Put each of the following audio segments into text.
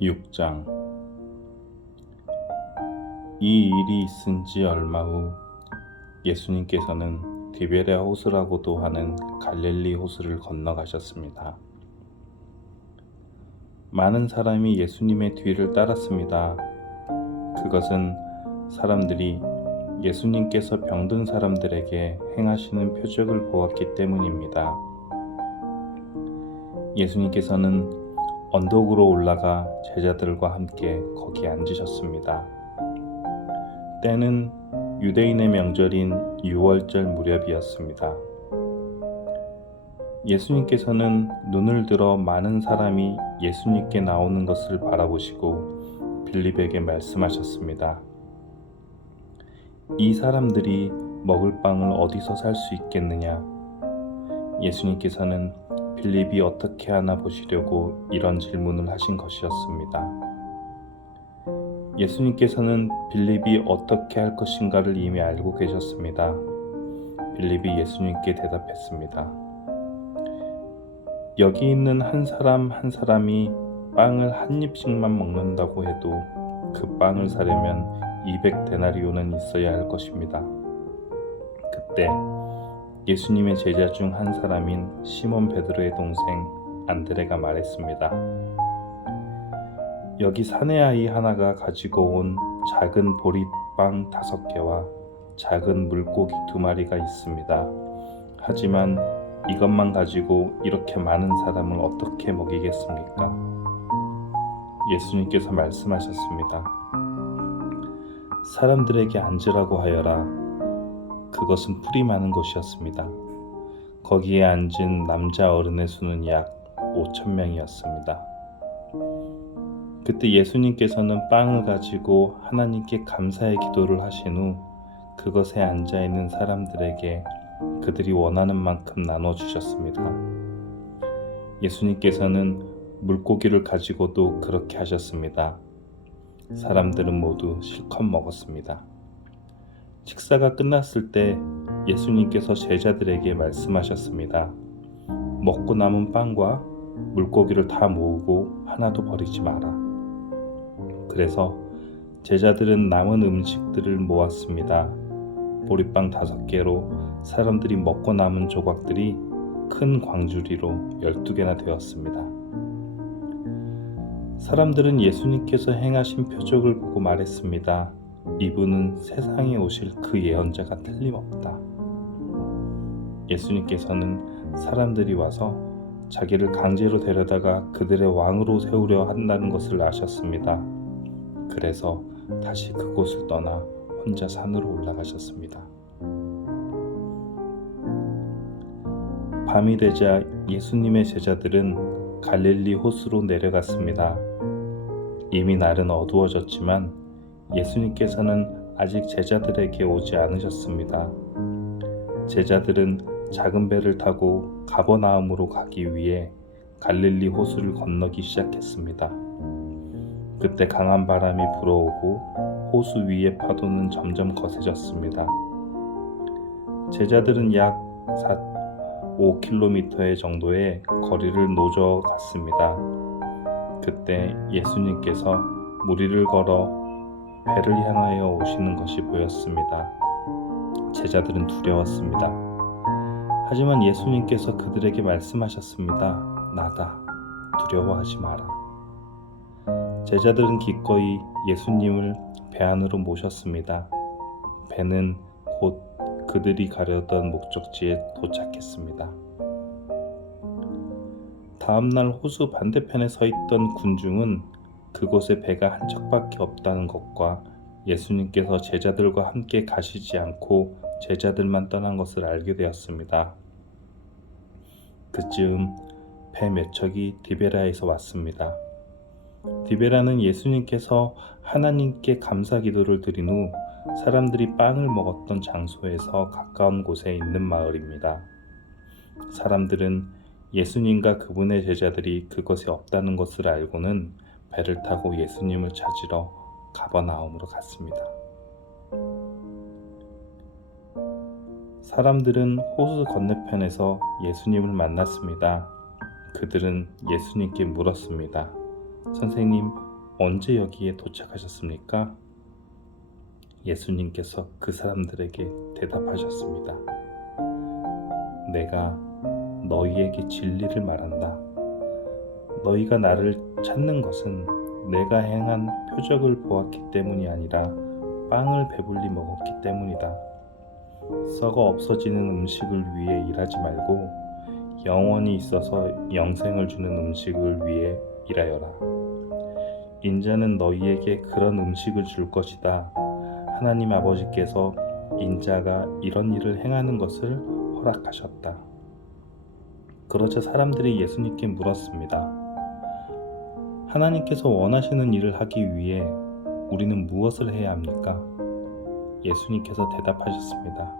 6장. 이 일이 있은 지 얼마 후 예수님께서는 디베랴 호수라고도 하는 갈릴리 호수를 건너가셨습니다. 많은 사람이 예수님의 뒤를 따랐습니다. 그것은 사람들이 예수님께서 병든 사람들에게 행하시는 표적을 보았기 때문입니다. 예수님께서는 언덕으로 올라가 제자들과 함께 거기 앉으셨습니다. 때는 유대인의 명절인 유월절 무렵이었습니다. 예수님께서는 눈을 들어 많은 사람이 예수님께 나오는 것을 바라보시고 빌립에게 말씀하셨습니다. 이 사람들이 먹을 빵을 어디서 살 수 있겠느냐? 예수님께서는 빌립이 어떻게 하나 보시려고 이런 질문을 하신 것이었습니다. 예수님께서는 빌립이 어떻게 할 것인가를 이미 알고 계셨습니다. 빌립이 예수님께 대답했습니다. 여기 있는 한 사람 한 사람이 빵을 한 입씩만 먹는다고 해도 그 빵을 사려면 200데나리온은 있어야 할 것입니다. 그때 예수님의 제자 중 한 사람인 시몬 베드로의 동생 안드레가 말했습니다. 여기 사내 아이 하나가 가지고 온 작은 보리빵 5개와 작은 물고기 2마리가 있습니다. 하지만 이것만 가지고 이렇게 많은 사람을 어떻게 먹이겠습니까? 예수님께서 말씀하셨습니다. 사람들에게 앉으라고 하여라. 그것은 풀이 많은 곳이었습니다. 거기에 앉은 남자 어른의 수는 약 5,000명이었습니다. 그때 예수님께서는 빵을 가지고 하나님께 감사의 기도를 하신 후 그것에 앉아있는 사람들에게 그들이 원하는 만큼 나눠주셨습니다. 예수님께서는 물고기를 가지고도 그렇게 하셨습니다. 사람들은 모두 실컷 먹었습니다. 식사가 끝났을 때 예수님께서 제자들에게 말씀하셨습니다. 먹고 남은 빵과 물고기를 다 모으고 하나도 버리지 마라. 그래서 제자들은 남은 음식들을 모았습니다. 보리빵 5개로 사람들이 먹고 남은 조각들이 큰 광주리로 12개나 되었습니다. 사람들은 예수님께서 행하신 표적을 보고 말했습니다. 이분은 세상에 오실 그 예언자가 틀림없다. 예수님께서는 사람들이 와서 자기를 강제로 데려다가 그들의 왕으로 세우려 한다는 것을 아셨습니다. 그래서 다시 그곳을 떠나 혼자 산으로 올라가셨습니다. 밤이 되자 예수님의 제자들은 갈릴리 호수로 내려갔습니다. 이미 날은 어두워졌지만 예수님께서는 아직 제자들에게 오지 않으셨습니다. 제자들은 작은 배를 타고 가버나움으로 가기 위해 갈릴리 호수를 건너기 시작했습니다. 그때 강한 바람이 불어오고 호수 위의 파도는 점점 거세졌습니다. 제자들은 약 5km 정도의 거리를 노져 갔습니다. 그때 예수님께서 무리를 걸어 배를 향하여 오시는 것이 보였습니다. 제자들은 두려웠습니다. 하지만 예수님께서 그들에게 말씀하셨습니다. 나다. 두려워하지 마라. 제자들은 기꺼이 예수님을 배 안으로 모셨습니다. 배는 곧 그들이 가려던 목적지에 도착했습니다. 다음날 호수 반대편에 서 있던 군중은 그곳에 배가 한 척밖에 없다는 것과 예수님께서 제자들과 함께 가시지 않고 제자들만 떠난 것을 알게 되었습니다. 그즈음 배 몇 척이 디베랴에서 왔습니다. 디베랴는 예수님께서 하나님께 감사 기도를 드린 후 사람들이 빵을 먹었던 장소에서 가까운 곳에 있는 마을입니다. 사람들은 예수님과 그분의 제자들이 그것에 없다는 것을 알고는 배를 타고 예수님을 찾으러 가버나움으로 갔습니다. 사람들은 호수 건너편에서 예수님을 만났습니다. 그들은 예수님께 물었습니다. 선생님, 언제 여기에 도착하셨습니까? 예수님께서 그 사람들에게 대답하셨습니다. 내가 너희에게 진리를 말한다. 너희가 나를 찾는 것은 내가 행한 표적을 보았기 때문이 아니라 빵을 배불리 먹었기 때문이다. 썩어 없어지는 음식을 위해 일하지 말고 영원히 있어서 영생을 주는 음식을 위해 일하여라. 인자는 너희에게 그런 음식을 줄 것이다. 하나님 아버지께서 인자가 이런 일을 행하는 것을 허락하셨다. 그러자 사람들이 예수님께 물었습니다. 하나님께서 원하시는 일을 하기 위해 우리는 무엇을 해야 합니까? 예수님께서 대답하셨습니다.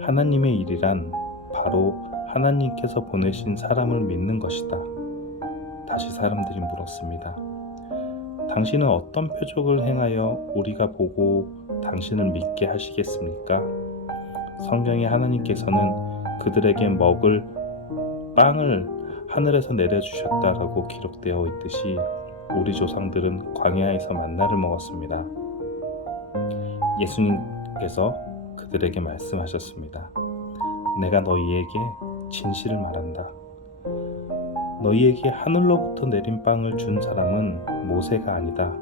하나님의 일이란 바로 하나님께서 보내신 사람을 믿는 것이다. 다시 사람들이 물었습니다. 당신은 어떤 표적을 행하여 우리가 보고 당신을 믿게 하시겠습니까? 성경에 하나님께서는 그들에게 먹을 빵을 하늘에서 내려주셨다라고 기록되어 있듯이 우리 조상들은 광야에서 만나를 먹었습니다. 예수님께서 그들에게 말씀하셨습니다. 내가 너희에게 진실을 말한다. 너희에게 하늘로부터 내린 빵을 준 사람은 모세가 아니다.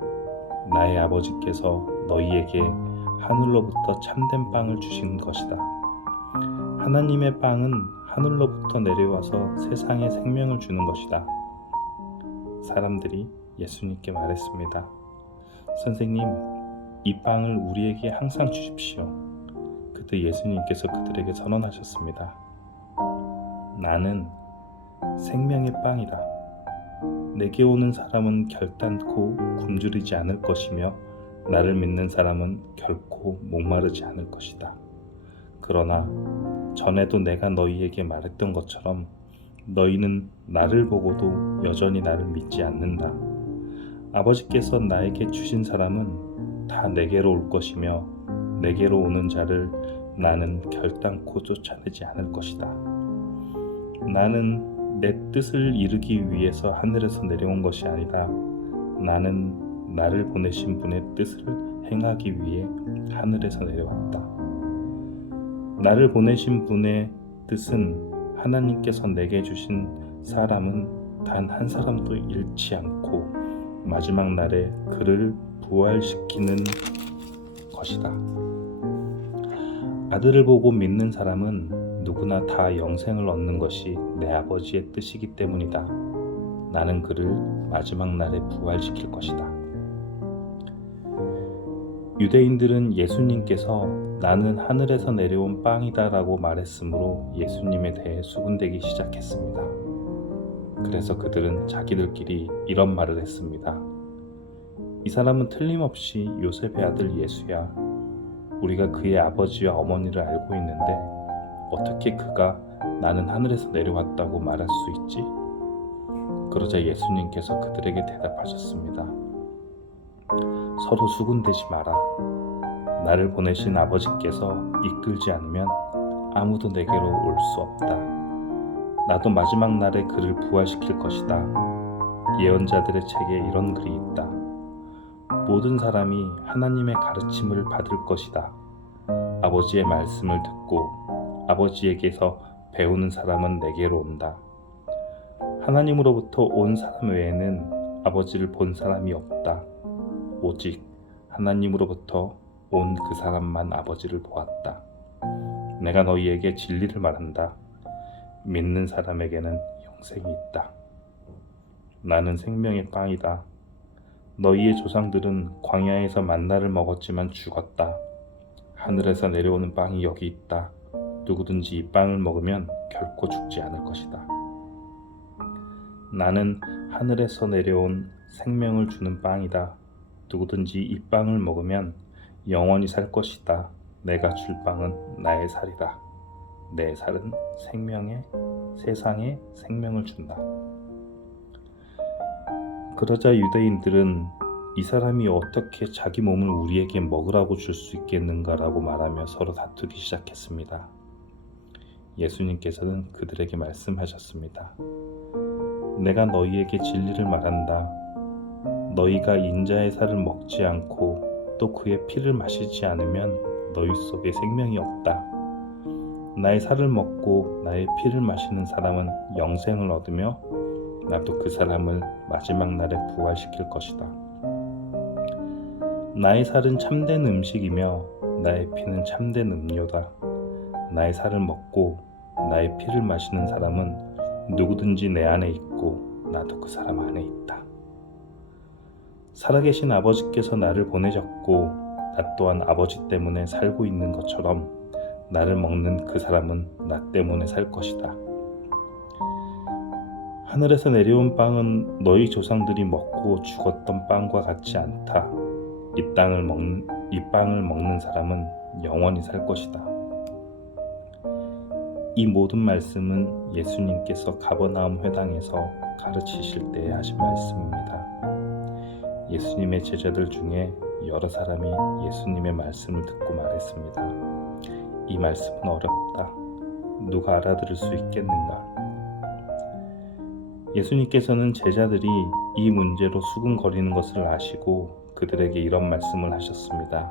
나의 아버지께서 너희에게 하늘로부터 참된 빵을 주신 것이다. 하나님의 빵은 하늘로부터 내려와서 세상에 생명을 주는 것이다. 사람들이 예수님께 말했습니다. 선생님, 이 빵을 우리에게 항상 주십시오. 그때 예수님께서 그들에게 선언하셨습니다. 나는 생명의 빵이다. 내게 오는 사람은 결단코 굶주리지 않을 것이며 나를 믿는 사람은 결코 목마르지 않을 것이다. 그러나 전에도 내가 너희에게 말했던 것처럼 너희는 나를 보고도 여전히 나를 믿지 않는다. 아버지께서 나에게 주신 사람은 다 내게로 올 것이며 내게로 오는 자를 나는 결단코 쫓아내지 않을 것이다. 나는 내 뜻을 이루기 위해서 하늘에서 내려온 것이 아니다. 나는 나를 보내신 분의 뜻을 행하기 위해 하늘에서 내려왔다. 나를 보내신 분의 뜻은 하나님께서 내게 주신 사람은 단 한 사람도 잃지 않고 마지막 날에 그를 부활시키는 것이다. 아들을 보고 믿는 사람은 누구나 다 영생을 얻는 것이 내 아버지의 뜻이기 때문이다. 나는 그를 마지막 날에 부활시킬 것이다. 유대인들은 예수님께서 나는 하늘에서 내려온 빵이다 라고 말했으므로 예수님에 대해 수군대기 시작했습니다. 그래서 그들은 자기들끼리 이런 말을 했습니다. 이 사람은 틀림없이 요셉의 아들 예수야. 우리가 그의 아버지와 어머니를 알고 있는데 어떻게 그가 나는 하늘에서 내려왔다고 말할 수 있지? 그러자 예수님께서 그들에게 대답하셨습니다. 서로 수군대지 마라. 나를 보내신 아버지께서 이끌지 않으면 아무도 내게로 올 수 없다. 나도 마지막 날에 그를 부활시킬 것이다. 예언자들의 책에 이런 글이 있다. 모든 사람이 하나님의 가르침을 받을 것이다. 아버지의 말씀을 듣고 아버지에게서 배우는 사람은 내게로 온다. 하나님으로부터 온 사람 외에는 아버지를 본 사람이 없다. 오직 하나님으로부터 온 그 사람만 아버지를 보았다. 내가 너희에게 진리를 말한다. 믿는 사람에게는 영생이 있다. 나는 생명의 빵이다. 너희의 조상들은 광야에서 만나를 먹었지만 죽었다. 하늘에서 내려오는 빵이 여기 있다. 누구든지 이 빵을 먹으면 결코 죽지 않을 것이다. 나는 하늘에서 내려온 생명을 주는 빵이다. 누구든지 이 빵을 먹으면 영원히 살 것이다. 내가 줄 빵은 나의 살이다. 내 살은 세상에 생명을 준다. 그러자 유대인들은 이 사람이 어떻게 자기 몸을 우리에게 먹으라고 줄 수 있겠는가라고 말하며 서로 다투기 시작했습니다. 예수님께서는 그들에게 말씀하셨습니다. 내가 너희에게 진리를 말한다. 너희가 인자의 살을 먹지 않고 또 그의 피를 마시지 않으면 너희 속에 생명이 없다. 나의 살을 먹고 나의 피를 마시는 사람은 영생을 얻으며 나도 그 사람을 마지막 날에 부활시킬 것이다. 나의 살은 참된 음식이며 나의 피는 참된 음료다. 나의 살을 먹고 나의 피를 마시는 사람은 누구든지 내 안에 있고 나도 그 사람 안에 있다. 살아계신 아버지께서 나를 보내셨고 나 또한 아버지 때문에 살고 있는 것처럼 나를 먹는 그 사람은 나 때문에 살 것이다. 하늘에서 내려온 빵은 너희 조상들이 먹고 죽었던 빵과 같지 않다. 이 빵을 먹는 사람은 영원히 살 것이다. 이 모든 말씀은 예수님께서 가버나움 회당에서 가르치실 때에 하신 말씀입니다. 예수님의 제자들 중에 여러 사람이 예수님의 말씀을 듣고 말했습니다. 이 말씀은 어렵다. 누가 알아들을 수 있겠는가? 예수님께서는 제자들이 이 문제로 수군거리는 것을 아시고 그들에게 이런 말씀을 하셨습니다.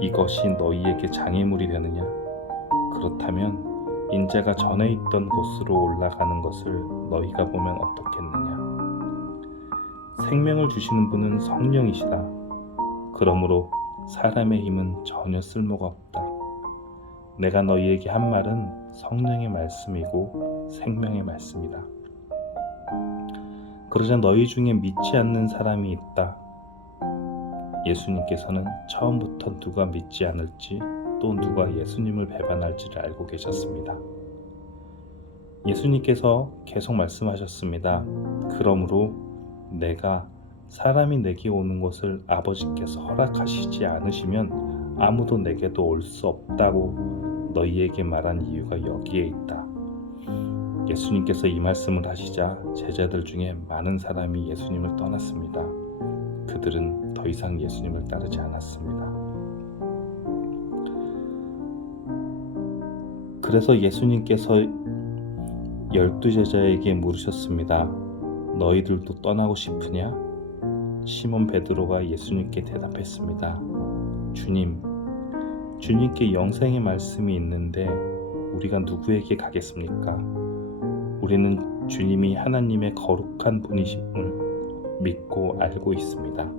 이것이 너희에게 장애물이 되느냐? 그렇다면 인자가 전에 있던 곳으로 올라가는 것을 너희가 보면 어떻겠느냐? 생명을 주시는 분은 성령이시다. 그러므로 사람의 힘은 전혀 쓸모가 없다. 내가 너희에게 한 말은 성령의 말씀이고 생명의 말씀이다. 그러자 너희 중에 믿지 않는 사람이 있다. 예수님께서는 처음부터 누가 믿지 않을지 또 누가 예수님을 배반할지를 알고 계셨습니다. 예수님께서 계속 말씀하셨습니다. 그러므로 내가 사람이 내게 오는 것을 아버지께서 허락하시지 않으시면 아무도 내게도 올 수 없다고 너희에게 말한 이유가 여기에 있다. 예수님께서 이 말씀을 하시자 제자들 중에 많은 사람이 예수님을 떠났습니다. 그들은 더 이상 예수님을 따르지 않았습니다. 그래서 예수님께서 12제자에게 물으셨습니다. 너희들도 떠나고 싶으냐? 시몬 베드로가 예수님께 대답했습니다. 주님께 영생의 말씀이 있는데 우리가 누구에게 가겠습니까? 우리는 주님이 하나님의 거룩한 분이심을 믿고 알고 있습니다.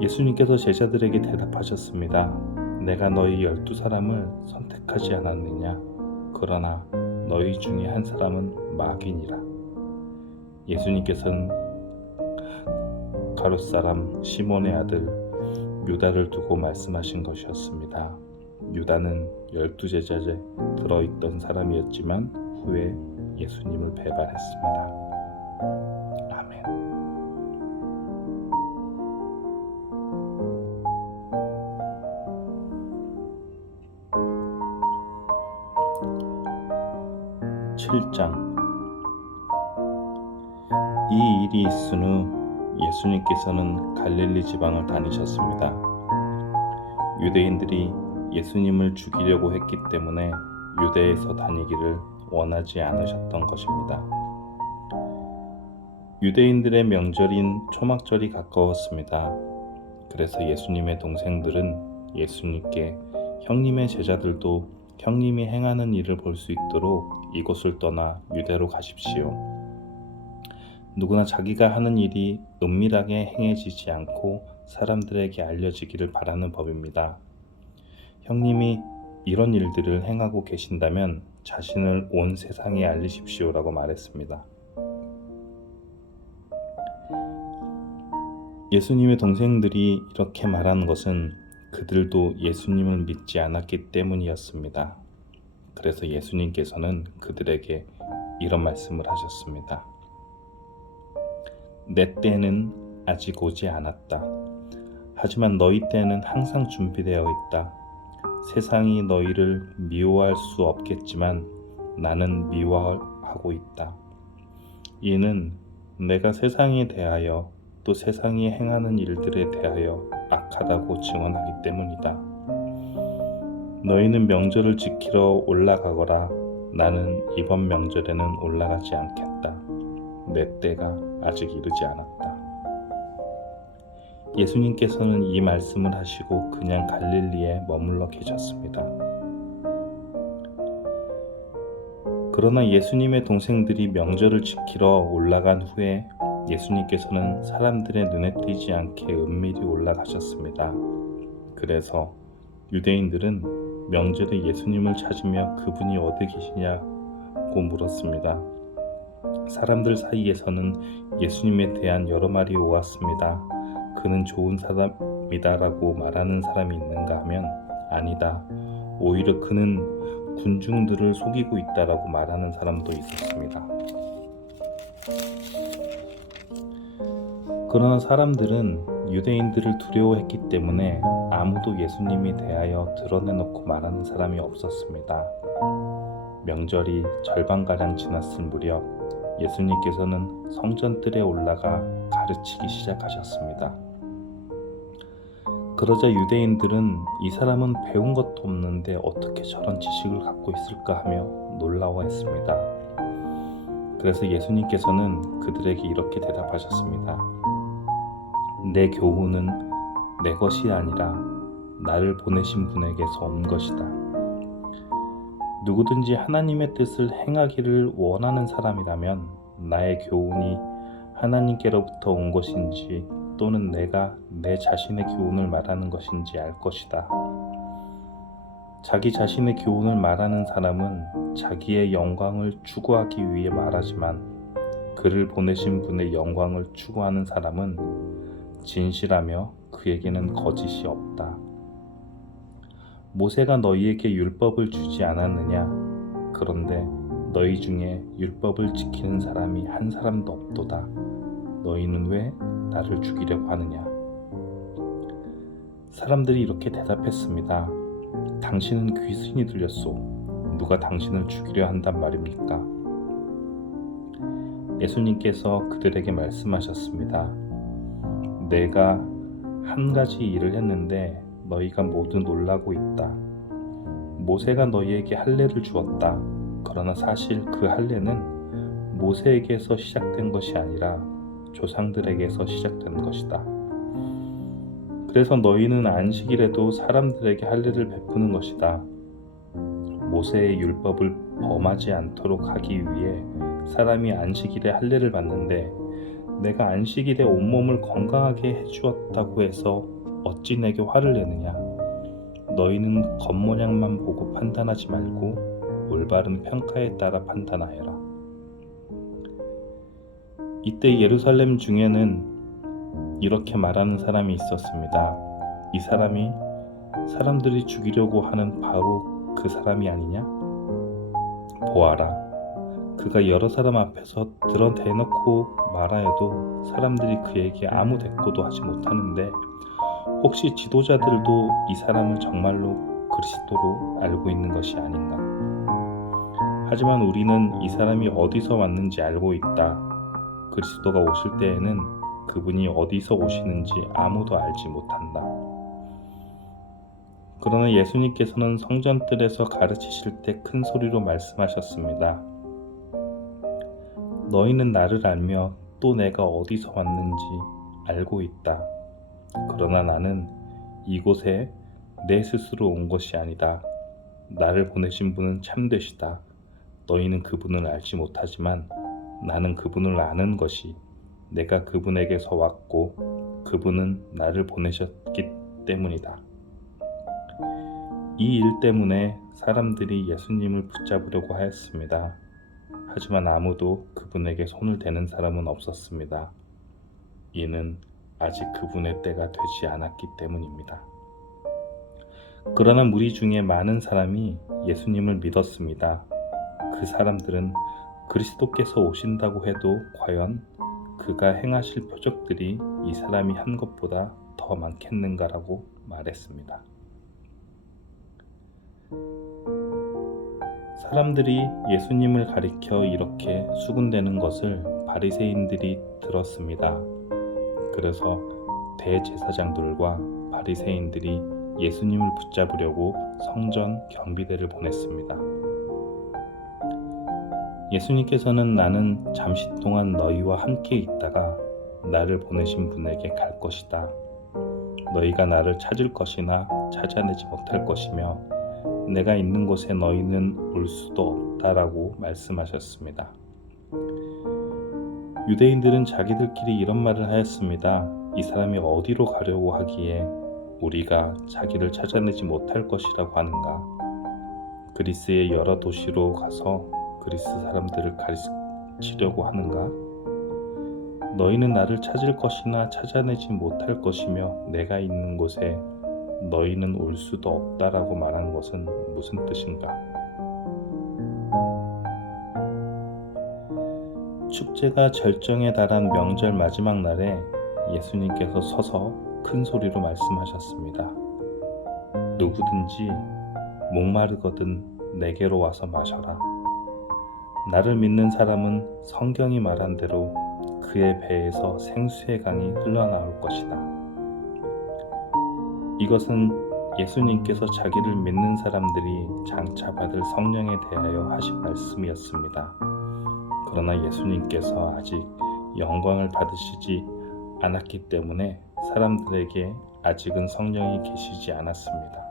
예수님께서 제자들에게 대답하셨습니다. 내가 너희 12사람을 선택하지 않았느냐? 그러나 너희 중에 한 사람은 마귀니라. 예수님께서는 가룟사람 시몬의 아들 유다를 두고 말씀하신 것이었습니다. 유다는 12제자에 들어있던 사람이었지만 후에 예수님을 배반했습니다. 아멘. (7장) 이 일이 있은 후 예수님께서는 갈릴리 지방을 다니셨습니다. 유대인들이 예수님을 죽이려고 했기 때문에 유대에서 다니기를 원하지 않으셨던 것입니다. 유대인들의 명절인 초막절이 가까웠습니다. 그래서 예수님의 동생들은 예수님께 형님의 제자들도 형님이 행하는 일을 볼 수 있도록 이곳을 떠나 유대로 가십시오. 누구나 자기가 하는 일이 은밀하게 행해지지 않고 사람들에게 알려지기를 바라는 법입니다. 형님이 이런 일들을 행하고 계신다면 자신을 온 세상에 알리십시오라고 말했습니다. 예수님의 동생들이 이렇게 말하는 것은 그들도 예수님을 믿지 않았기 때문이었습니다. 그래서 예수님께서는 그들에게 이런 말씀을 하셨습니다. 내 때는 아직 오지 않았다. 하지만 너희 때는 항상 준비되어 있다. 세상이 너희를 미워할 수 없겠지만 나는 미워하고 있다. 이는 내가 세상에 대하여 또 세상이 행하는 일들에 대하여 악하다고 증언하기 때문이다. 너희는 명절을 지키러 올라가거라. 나는 이번 명절에는 올라가지 않겠다. 내 때가 아직 이르지 않았다. 예수님께서는 이 말씀을 하시고 그냥 갈릴리에 머물러 계셨습니다. 그러나 예수님의 동생들이 명절을 지키러 올라간 후에 예수님께서는 사람들의 눈에 띄지 않게 은밀히 올라가셨습니다. 그래서 유대인들은 명절에 예수님을 찾으며 그분이 어디 계시냐고 물었습니다. 사람들 사이에서는 예수님에 대한 여러 말이 오갔습니다. 그는 좋은 사람이다라고 말하는 사람이 있는가 하면 아니다. 오히려 그는 군중들을 속이고 있다라고 말하는 사람도 있었습니다. 그러나 사람들은 유대인들을 두려워했기 때문에 아무도 예수님에 대하여 드러내놓고 말하는 사람이 없었습니다. 명절이 절반가량 지났을 무렵 예수님께서는 성전뜰에 올라가 가르치기 시작하셨습니다. 그러자 유대인들은 이 사람은 배운 것도 없는데 어떻게 저런 지식을 갖고 있을까 하며 놀라워했습니다. 그래서 예수님께서는 그들에게 이렇게 대답하셨습니다. 내 교훈은 내 것이 아니라 나를 보내신 분에게서 온 것이다. 누구든지 하나님의 뜻을 행하기를 원하는 사람이라면 나의 교훈이 하나님께로부터 온 것인지 또는 내가 내 자신의 교훈을 말하는 것인지 알 것이다. 자기 자신의 교훈을 말하는 사람은 자기의 영광을 추구하기 위해 말하지만 그를 보내신 분의 영광을 추구하는 사람은 진실하며 그에게는 거짓이 없다. 모세가 너희에게 율법을 주지 않았느냐? 그런데 너희 중에 율법을 지키는 사람이 한 사람도 없도다. 너희는 왜 나를 죽이려고 하느냐? 사람들이 이렇게 대답했습니다. 당신은 귀신이 들렸소. 누가 당신을 죽이려 한단 말입니까? 예수님께서 그들에게 말씀하셨습니다. 내가 한 가지 일을 했는데 너희가 모두 놀라고 있다. 모세가 너희에게 할례를 주었다. 그러나 사실 그 할례는 모세에게서 시작된 것이 아니라 조상들에게서 시작된 것이다. 그래서 너희는 안식일에도 사람들에게 할례를 베푸는 것이다. 모세의 율법을 범하지 않도록 하기 위해 사람이 안식일에 할례를 받는데 내가 안식일에 온몸을 건강하게 해주었다고 해서 어찌 내게 화를 내느냐? 너희는 겉모양만 보고 판단하지 말고 올바른 평가에 따라 판단하여라. 이때 예루살렘 중에는 이렇게 말하는 사람이 있었습니다. 이 사람이 사람들이 죽이려고 하는 바로 그 사람이 아니냐? 보아라. 그가 여러 사람 앞에서 드러대놓고 말하여도 사람들이 그에게 아무 대꾸도 하지 못하는데 혹시 지도자들도 이 사람을 정말로 그리스도로 알고 있는 것이 아닌가? 하지만 우리는 이 사람이 어디서 왔는지 알고 있다. 그리스도가 오실 때에는 그분이 어디서 오시는지 아무도 알지 못한다. 그러나 예수님께서는 성전뜰에서 가르치실 때 큰 소리로 말씀하셨습니다. 너희는 나를 알며 또 내가 어디서 왔는지 알고 있다. 그러나 나는 이곳에 내 스스로 온 것이 아니다. 나를 보내신 분은 참되시다. 너희는 그분을 알지 못하지만 나는 그분을 아는 것이 내가 그분에게서 왔고 그분은 나를 보내셨기 때문이다. 이 일 때문에 사람들이 예수님을 붙잡으려고 하였습니다. 하지만 아무도 그분에게 손을 대는 사람은 없었습니다. 이는 아직 그분의 때가 되지 않았기 때문입니다. 그러나 무리 중에 많은 사람이 예수님을 믿었습니다. 그 사람들은 그리스도께서 오신다고 해도 과연 그가 행하실 표적들이 이 사람이 한 것보다 더 많겠는가라고 말했습니다. 사람들이 예수님을 가리켜 이렇게 수군대는 것을 바리새인들이 들었습니다. 그래서 대제사장들과 바리새인들이 예수님을 붙잡으려고 성전 경비대를 보냈습니다. 예수님께서는 나는 잠시 동안 너희와 함께 있다가 나를 보내신 분에게 갈 것이다 너희가 나를 찾을 것이나 찾아내지 못할 것이며 내가 있는 곳에 너희는 올 수도 없다라고 말씀하셨습니다. 유대인들은 자기들끼리 이런 말을 하였습니다. 이 사람이 어디로 가려고 하기에 우리가 자기를 찾아내지 못할 것이라고 하는가? 그리스의 여러 도시로 가서 그리스 사람들을 가르치려고 하는가? 너희는 나를 찾을 것이나 찾아내지 못할 것이며 내가 있는 곳에 너희는 올 수도 없다라고 말한 것은 무슨 뜻인가? 축제가 절정에 달한 명절 마지막 날에 예수님께서 서서 큰 소리로 말씀하셨습니다. 누구든지 목마르거든 내게로 와서 마셔라. 나를 믿는 사람은 성경이 말한 대로 그의 배에서 생수의 강이 흘러나올 것이다. 이것은 예수님께서 자기를 믿는 사람들이 장차 받을 성령에 대하여 하신 말씀이었습니다. 그러나 예수님께서 아직 영광을 받으시지 않았기 때문에 사람들에게 아직은 성령이 계시지 않았습니다.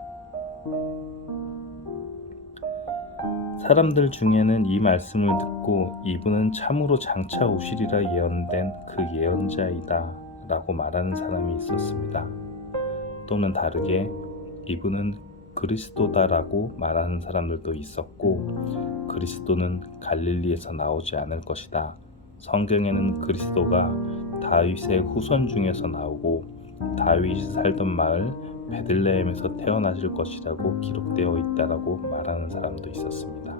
사람들 중에는 이 말씀을 듣고 이분은 참으로 장차 오시리라 예언된 그 예언자이다 라고 말하는 사람이 있었습니다. 또는 다르게 이분은 그리스도다라고 말하는 사람들도 있었고, 그리스도는 갈릴리에서 나오지 않을 것이다. 성경에는 그리스도가 다윗의 후손 중에서 나오고 다윗이 살던 마을 베들레헴에서 태어나실 것이라고 기록되어 있다라고 말하는 사람도 있었습니다.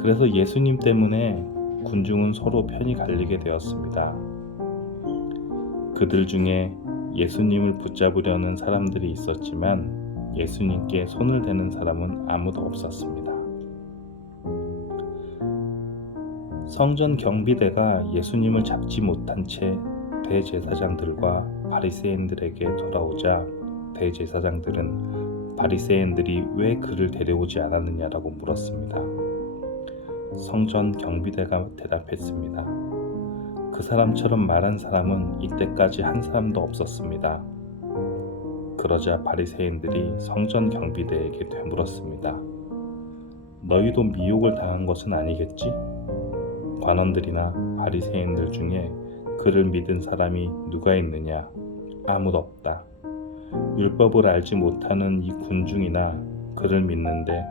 그래서 예수님 때문에 군중은 서로 편이 갈리게 되었습니다. 그들 중에 예수님을 붙잡으려는 사람들이 있었지만 예수님께 손을 대는 사람은 아무도 없었습니다. 성전 경비대가 예수님을 잡지 못한 채 대제사장들과 바리새인들에게 돌아오자 대제사장들은 바리새인들이 왜 그를 데려오지 않았느냐라고 물었습니다. 성전 경비대가 대답했습니다. 그 사람처럼 말한 사람은 이때까지 한 사람도 없었습니다. 그러자 바리새인들이 성전 경비대에게 되물었습니다. 너희도 미혹을 당한 것은 아니겠지? 관원들이나 바리새인들 중에 그를 믿은 사람이 누가 있느냐? 아무도 없다. 율법을 알지 못하는 이 군중이나 그를 믿는데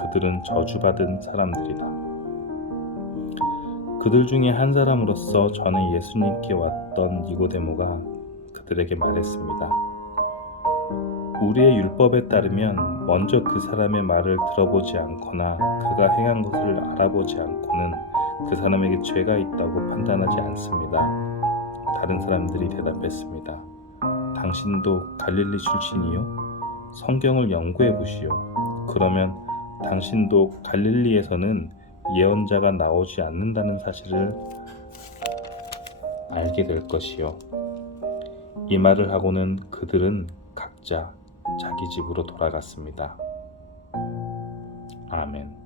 그들은 저주받은 사람들이다. 그들 중에 한 사람으로서 전에 예수님께 왔던 니고데모가 그들에게 말했습니다. 우리의 율법에 따르면 먼저 그 사람의 말을 들어보지 않거나 그가 행한 것을 알아보지 않고는 그 사람에게 죄가 있다고 판단하지 않습니다. 다른 사람들이 대답했습니다. 당신도 갈릴리 출신이요? 성경을 연구해 보시오. 그러면 당신도 갈릴리에서는 예언자가 나오지 않는다는 사실을 알게 될 것이요. 이 말을 하고는 그들은 각자 자기 집으로 돌아갔습니다. 아멘.